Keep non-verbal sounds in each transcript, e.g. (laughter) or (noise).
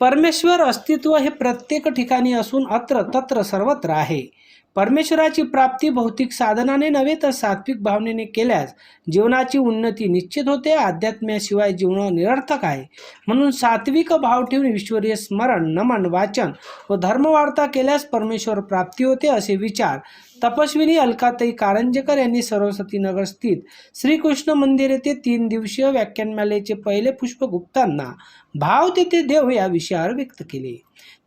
परमेश्वर अस्तित्व हे प्रत्येक ठिकाणी असून अत्र तत्र सर्वत्र आहे. परमेश्वराची प्राप्ती भौतिक साधनाने नव्हे तर सात्विक भावनेने केल्यास जीवनाची उन्नती निश्चित होते अध्यात्म्याशिवाय जीवन निरर्थक आहे. म्हणून सात्विक भाव ठेवून ईश्वरीय स्मरण नमन वाचन व धर्मवार्ता केल्यास परमेश्वर प्राप्ती होते असे विचार तपस्विनी अलकाताई कारंजेकर यांनी सरस्वती नगर स्थित श्रीकृष्ण मंदिर येथे तीन दिवसीय व्याख्यानमालेचे पहिले पुष्प गुप्तांना भाव तेथे देव या विषयावर व्यक्त केले.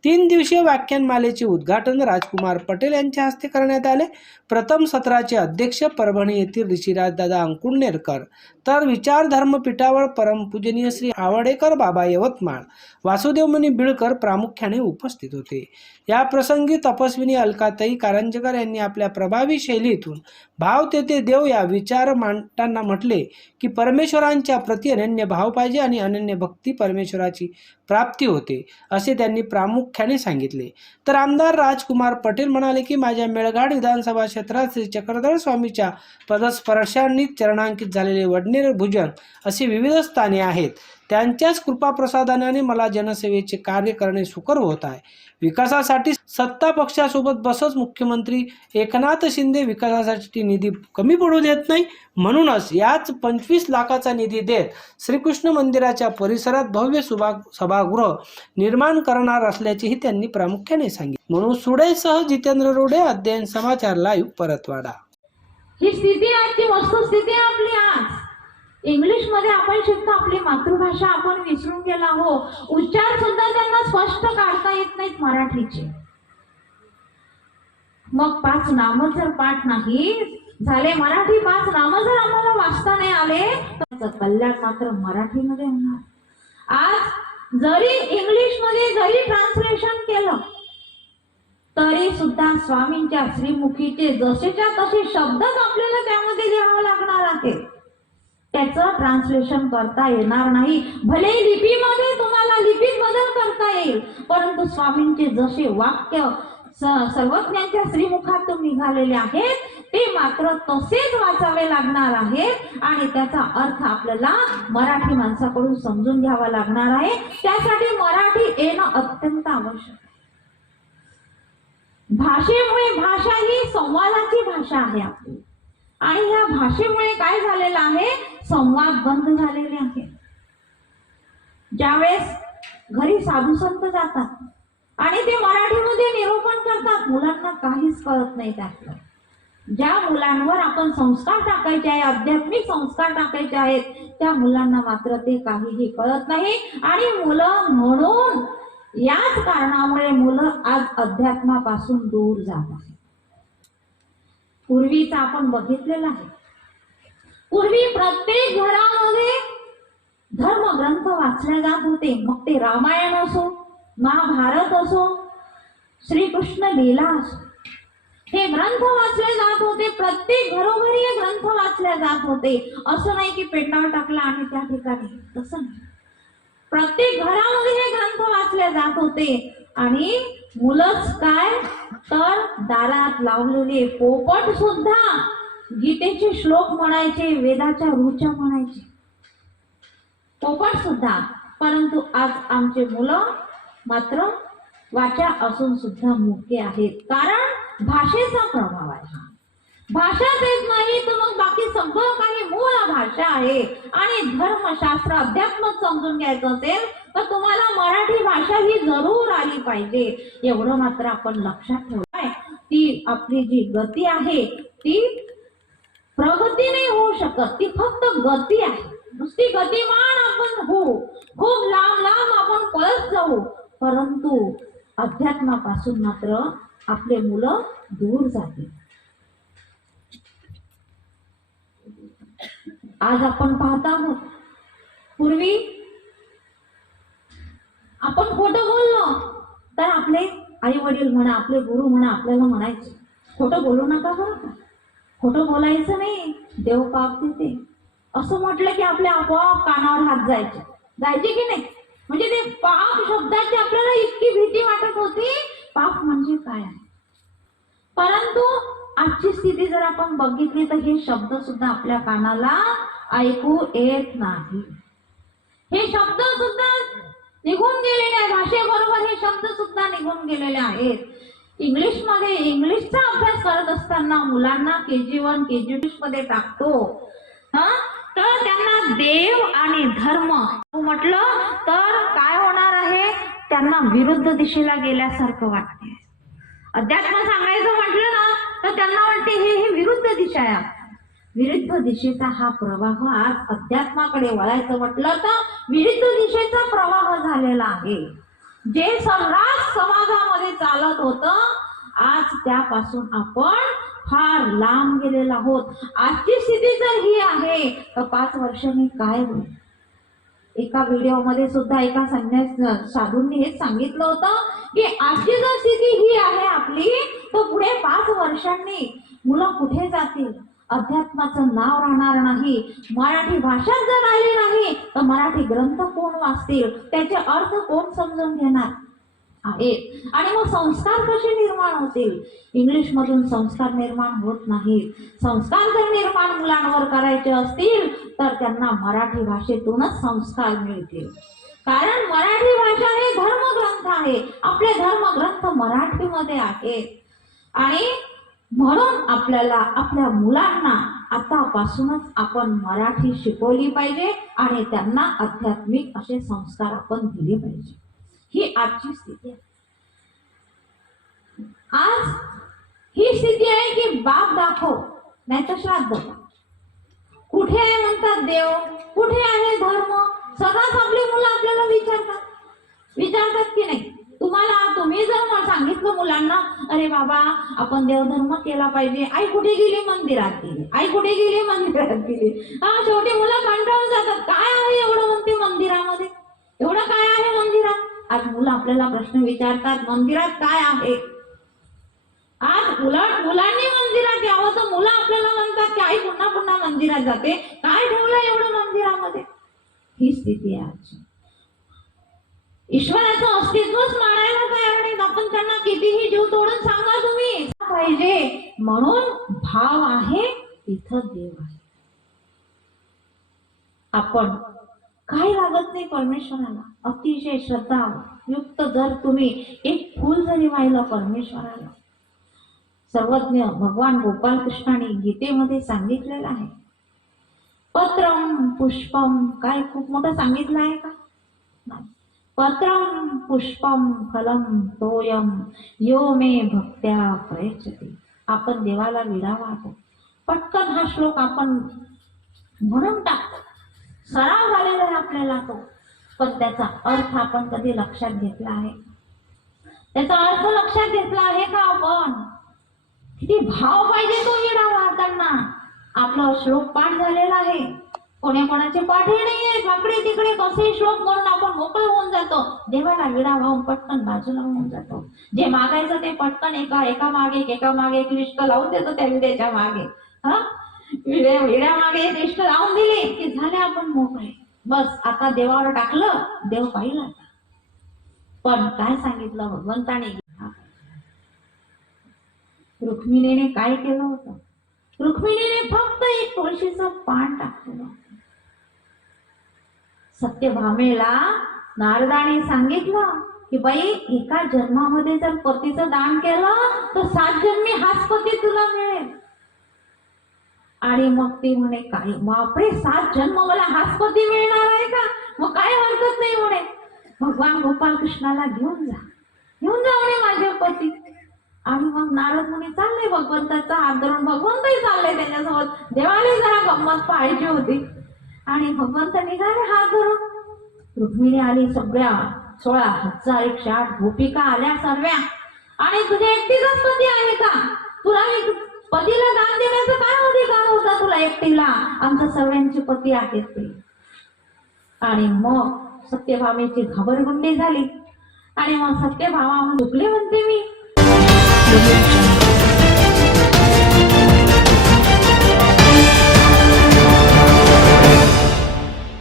तीन दिवसीय व्याख्यानमालेचे उद्घाटन राजकुमार पटेल यांच्या हस्ते करण्यात आले. प्रथम सत्राचे अध्यक्ष परभणी येथील ऋषिराजदादा अंकुळनेरकर तर विचार धर्मपीठावर परमपूजनीय श्री आवडेकर बाबा यवतमाळ वासुदेवमणी बिळकर प्रामुख्याने उपस्थित होते. या प्रसंगी तपस्विनी अलकाताई कारंजकर यांनी आपल्या प्रभावी शैलीतून भाव तेथे देव या विचार मांडताना म्हटले की परमेश्वरांच्या प्रती अनन्य भाव पाहिजे आणि अनन्य भक्ती परमेश्वराची प्राप्ती होते असे त्यांनी प्रामुख्याने सांगितले. तर आमदार राजकुमार पटेल म्हणाले की माझ्या मेळघाट विधानसभा क्षेत्रात श्री चक्रधर स्वामीच्या पदस्पर्शांनी चरणांकित झालेले वडनेर भुजन अशी विविध स्थाने आहेत. त्यांच्याच कृपाप्रसादाने मला जनसेवेचे कार्य करणे सुकर होत आहे. विकासासाठी सत्ता पक्षासोबत बसच मुख्यमंत्री एकनाथ शिंदे विकासासाठी निधी कमी पडू देत नाही म्हणूनच याच पंचवीस लाखाचा निधी देत श्रीकृष्ण मंदिराच्या परिसरात भव्य सुभा सभागृह निर्माण करणार असल्याचेही त्यांनी प्रामुख्याने सांगितले. म्हणून सुडेसह जितेंद्र रोडे अध्ययन समाचार लाईव्ह परतवाडा. ही स्थिती आहे ती वस्तुस्थिती आपली आज. इंग्लिशमध्ये आपण शिकतो आपली मातृभाषा आपण विसरून गेला हो उच्चार सुद्धा त्यांना स्पष्ट काढता येत नाहीत मराठीचे. मग पाच नाम जर पाठ नाही झाले मराठी पाच नाम जर आम्हाला वाचता नाही आले तर कल्याण मात्र मराठीमध्ये होणार. आज जरी इंग्लिशमध्ये जरी ट्रान्सलेशन केलं तरी सुद्धा स्वामींच्या श्रीमुखीचे जसेच्या तसे शब्दच आपल्याला त्यामध्ये लिहावं लागणार आहे. त्याचं ट्रान्सलेशन करता येणार नाही. भले लिपीमध्ये तुम्हाला लिपीत बदल करता येईल परंतु स्वामींचे जसे वाक्य सर्वज्ञांच्या श्रीमुखातून निघालेले आहेत ते मात्र तसेच वाचावे लागणार आहेत आणि त्याचा अर्थ आपल्याला मराठी माणसाकडून समजून घ्यावा लागणार आहे. त्यासाठी मराठी येणं अत्यंत आवश्यक भाषेमुळे भाषा ही संवादाची भाषा आहे आपली. आणि ह्या भाषेमुळे काय झालेलं आहे? संवाद बंद झालेले आहे ज्यावेळेस घरी साधू संत जातात आणि ते मराठीमध्ये निरूपण करतात मुलांना काहीच कळत नाही त्यातलं. ज्या मुलांवर आपण संस्कार टाकायचे आहे आध्यात्मिक संस्कार टाकायचे आहेत त्या मुलांना मात्र ते काहीही कळत नाही. आणि मुलं म्हणून याच कारणामुळे मुलं आज अध्यात्मापासून दूर जात आहेत. पूर्वीच आपण बघितलेलं आहे. पूर्वी प्रत्येक घरामध्ये धर्मग्रंथ वाचले जात होते. मग ते रामायण असो महाभारत असो श्रीकृष्ण लीला असो. हे ग्रंथ वाचले जात होते. प्रत्येक घरोघरी हे ग्रंथ वाचले जात होते. असं नाही की पेटावर टाकला आणि त्या ठिकाणी. तसं नाही. प्रत्येक घरामध्ये हे ग्रंथ वाचले जात होते. आणि मुलंच काय? तर दारात लावलेले पोपट सुद्धा गीतेचे श्लोक म्हणायचे वेदाच्या रुचा म्हणायचे. पोपट सुद्धा परंतु आज आमचे मुलं मात्र वाचा असून सुद्धा मुके आहेत. कारण भाषेचा प्रभाव आहे हा. भाषाच नाही तर मग बाकी सगळं काही मूळ भाषा आहे. आणि धर्मशास्त्र अध्यात्म समजून घ्यायचं असेल तर तुम्हाला मराठी भाषा ही जरूर आली पाहिजे. एवढं मात्र आपण लक्षात ठेवाय ती आपली जी गती आहे ती प्रगती नाही होऊ शकत ती फक्त गती आहे. नुसती गतिमान आपण होऊ. खूप लांब लांब आपण पळत जाऊ. परंतु अध्यात्मापासून मात्र आपले मुलं दूर जाते आज आपण पाहत आहोत. पूर्वी आपण खोटं बोललो तर आपले आई वडील म्हणा आपले गुरु म्हणा आपल्याला म्हणायचे खोटं बोलू नका बरं का? खोटं बोलायचं नाही. देव पाप देते. असं म्हटलं की आपल्या आपोआप कानावर हात जायचे. जायचे की नाही? म्हणजे ते पाप शब्दाची आपल्याला इतकी भीती वाटत होती. पाप म्हणजे काय आहे? परंतु आजची स्थिती जर आपण बघितली तर हे शब्द सुद्धा आपल्या कानाला ऐकू येत नाही. हे शब्द सुद्धा निघून गेलेले आहेत. भाषेबरोबर हे शब्द सुद्धा निघून गेलेले आहेत. इंग्लिशमध्ये इंग्लिशचा अभ्यास करत असताना मुलांना के जी वन के जी मध्ये टाकतो. हा? तर त्यांना देव आणि धर्म म्हटलं तर काय होणार आहे? त्यांना विरुद्ध दिशेला गेल्यासारखं वाटते. अध्यात्म सांगायचं म्हटलं ना तर त्यांना वाटते हे हे विरुद्ध दिशा आहे. विरुद्ध दिशेचा हा प्रवाह आज अध्यात्माकडे वळायचं म्हटलं तर विरुद्ध दिशेचा प्रवाह झालेला आहे. जे सम्राट समाजामध्ये चालत होतं आज त्यापासून आपण फार लांब गेलेलो आहोत. आजची स्थिती जर ही आहे. तर पाच वर्षांनी काय होईल एका व्हिडिओमध्ये सुद्धा एका संन्यास साधूंनी हेच सांगितलं होतं की आजची जर स्थिती ही आहे आपली तर पुढे पाच वर्षांनी मुलं कुठे जातील? अध्यात्माचं नाव राहणार नाही मराठी भाषा जर आली नाही तर मराठी ग्रंथ कोण वाचतील? त्याचे अर्थ कोण समजून घेणार? आहेत. आणि मग संस्कार कसे निर्माण होतील? इंग्लिश मधून संस्कार निर्माण होत नाहीत. संस्कार जर निर्माण मुलांवर करायचे असतील तर त्यांना मराठी भाषेतूनच संस्कार मिळतील. कारण मराठी भाषा हे धर्मग्रंथ आहे. आपले धर्मग्रंथ मराठीमध्ये आहेत. आणि म्हणून आपल्याला आपल्या मुलांना आतापासूनच आपण मराठी शिकवली पाहिजे आणि त्यांना आध्यात्मिक असे संस्कार आपण दिले पाहिजे. ही आजची स्थिती आहे. आज ही स्थिती आहे की बाप दाखव नाही तर श्राद्ध दाखव. कुठे आहे म्हणतात देव? कुठे आहे धर्म? सदाच आपली मुलं आपल्याला विचारतात. विचारतात की नाही? तुम्हाला तुम्ही जर सांगितलं मुलांना अरे बाबा आपण देवधर्म केला पाहिजे. आई कुठे गेली? मंदिरात गेली. आई कुठे गेली? (laughs) मंदिरात गेली. हा छोटी मुलं कंटाळून जातात. काय आहे एवढं म्हणते मंदिरामध्ये? एवढं काय आहे मंदिरात? आज मुलं आपल्याला प्रश्न विचारतात मंदिरात काय आहे? आज उलट मुलांनी मंदिरात यावं तर मुलं आपल्याला म्हणतात की आई पुन्हा पुन्हा मंदिरात जाते. काय ठेवलं एवढं मंदिरामध्ये? ही स्थिती आहे आजची. ईश्वराचं अस्तित्वच मानायला तयार नाहीत आपण त्यांना कितीही जीव तोडून सांगा तुम्ही. पाहिजे. म्हणून भाव आहे तिथं देव आहे. आपण काही लागत नाही परमेश्वराला. अतिशय श्रद्धा युक्त जर तुम्ही एक फूल जरी वाहिलं परमेश्वराला. सर्वज्ञ भगवान गोपाल कृष्णाने गीतेमध्ये सांगितलेलं आहे. पत्रम पुष्पम काय खूप मोठं सांगितलं आहे का? नाही. पत्रम पुष्पम फलम तोयम यो मे भक्त्या प्रयचते आपण देवाला विडा वाहतो पटकन हा श्लोक आपण म्हणून टाकतो. सराव झालेला आहे आपल्याला तो. पण त्याचा अर्थ आपण कधी लक्षात घेतला आहे? त्याचा अर्थ लक्षात घेतला आहे का आपण? किती भाव पाहिजे तो विडा वाहताना आपला श्लोक पाठ झालेला आहे. कोणी कोणाचे पाठही नाहीये तिकडे कसे श्लोक म्हणून आपण मोकळे होऊन जातो. देवाला विडा वाहून पटकन बाजूला होऊन जातो. जे मागायचं ते पटकन एका एका मागे एका मागे एक लिस्ट लावून देतो त्या विड्याच्या मागे. हा? विड्या मागे एक लिस्ट लावून दिली की झाले आपण मोकळे. बस आता देवावर टाकलं देव पाहिला आता. पण काय सांगितलं भगवंताने? रुक्मिणीने काय केलं होतं? रुक्मिणीने फक्त एक तुळशीचं पान टाकलेलं सत्यभामेला नारदाने सांगितलं की बाई एका जन्मामध्ये जर पतीचं दान केलं तर सात जन्मी हाच पती तुला मिळेल. आणि मग ती म्हणे काय बापरे सात जन्म मला हाच पती मिळणार आहे का? मग काय हरकत नाही म्हणे. भगवान गोपाल कृष्णाला घेऊन जा. घेऊन जा म्हणे माझे पती. आणि मग नारद मुनी चालले भगवंताचा हात धरून भगवंतही चालले त्याच्यासोबत. देवाने जरा गंमत पाहिजे होती. आणि भगवंत निघाले हात धरून रुक्मिणी आली सगळ्या सोळा हजार एकशे आठ गोपिका आल्या सर्व्या. आणि तुझ्या एकटीलाच पती आहे का? तुला एक पतीला दान देण्याचं काय अधिकार होता तुला एकटीला? आमच्या सर्वांची पती आहेत ते. आणि मग सत्यभामेची घाबरगुंडी झाली. आणि मग सत्यभावा झुकले म्हणते मी.